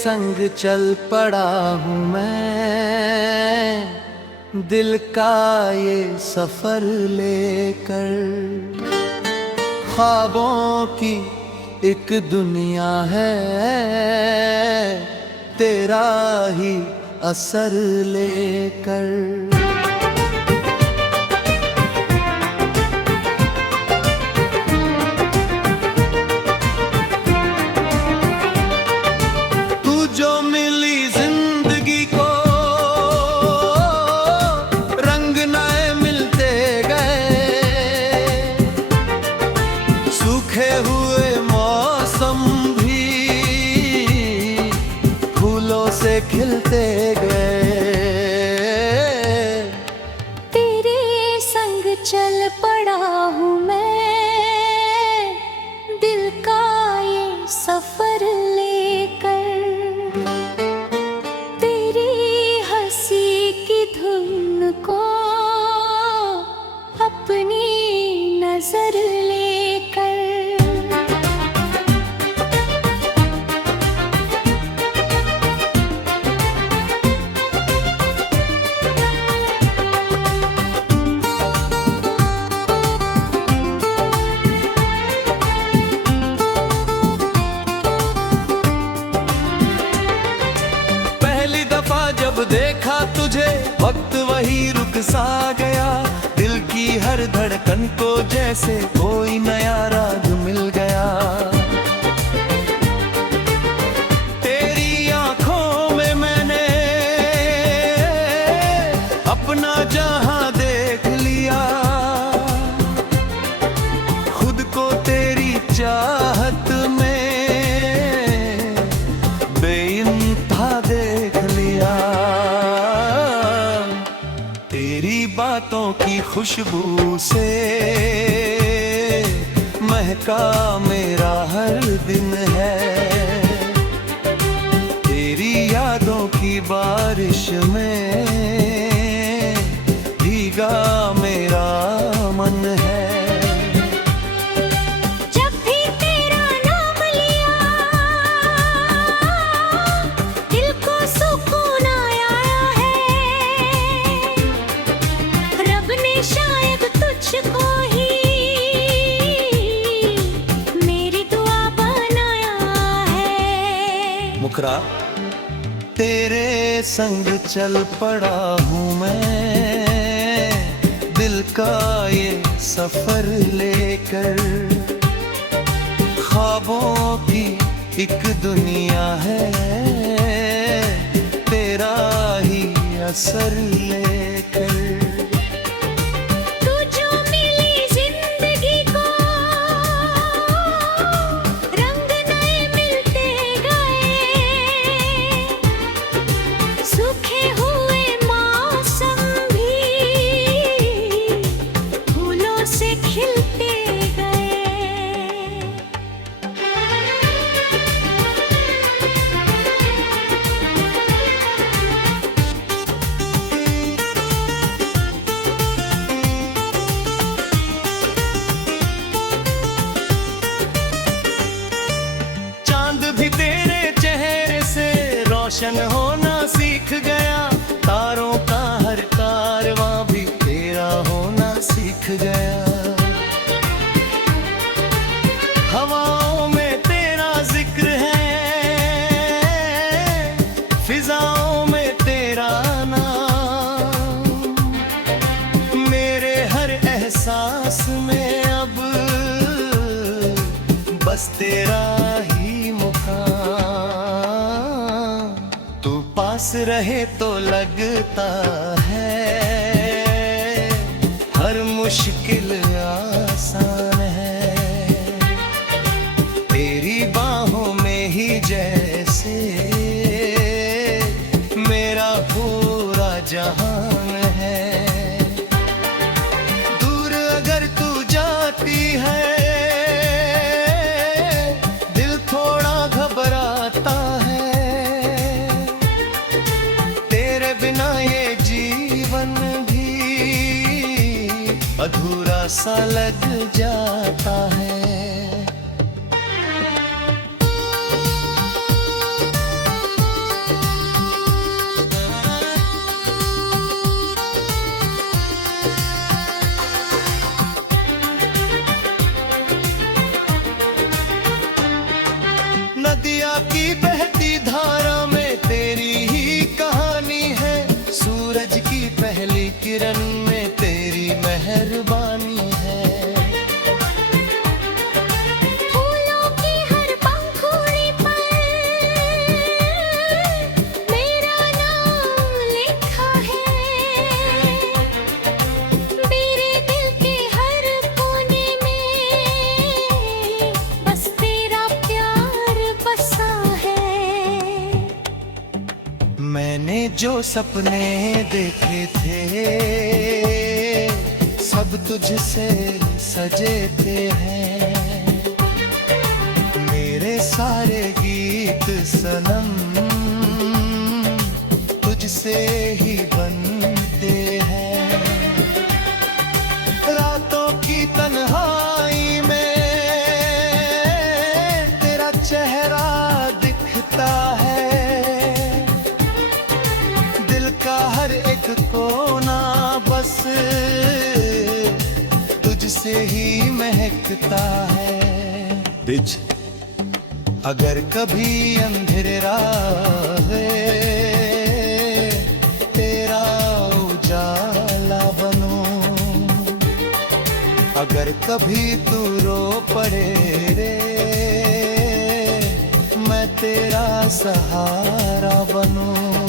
संग चल पड़ा हूँ मैं, दिल का ये सफर लेकर। ख्वाबों की एक दुनिया है, तेरा ही असर लेकर। से खिलते गए, तेरे संग चल पड़ा हूँ मैं, दिल का ये सफर लेकर। तेरी हंसी की धुन को अपनी नजर लेकर। जब देखा तुझे वक्त वही रुक सा गया, दिल की हर धड़कन को जैसे कोई नया राग मिल गया। तेरी आंखों में मैंने अपना जहां देख लिया, खुद को तेरी चाहत में बेइंतहा देख लिया। तेरी बातों की खुशबू से महका मेरा हर दिन है, तेरी यादों की बारिश में भीगा मेरा मन है। मुकरा तेरे संग चल पड़ा हूँ मैं, दिल का ये सफर लेकर। ख्वाबों की एक दुनिया है, तेरा ही असर लेकर। भी तेरे चेहरे से रोशन होना सीख गया, तारों का हर कारवां भी तेरा होना सीख गया। हवाओं में तेरा जिक्र है, फिजाओं में तेरा नाम, मेरे हर एहसास में अब बस तेरा ही तू पास रहे तो लगता है हर मुश्किल आसान है, तेरी बाहों में ही जैसे मेरा पूरा जहान है। दूर अगर तू जाती है अधूरा सा लग जाता है। किरण में तेरी मेहरबानी है। फूलों की हर पंखुड़ी पर मेरा नाम लिखा है। मेरे दिल के हर कोने में बस तेरा प्यार बसा है। मैंने जो सपने देखे थे सब तुझसे सजे थे हैं। मेरे सारे गीत सनम तुझसे ही बनते हैं। रातों की तन्हाई में तेरा चेहरा दिखता है। दिल का हर एक कोना बस तुझसे ही महकता है। बिच अगर कभी अंधेरा है तेरा उजाला बनूं। अगर कभी तू रो पड़े रे मैं तेरा सहारा बनूं।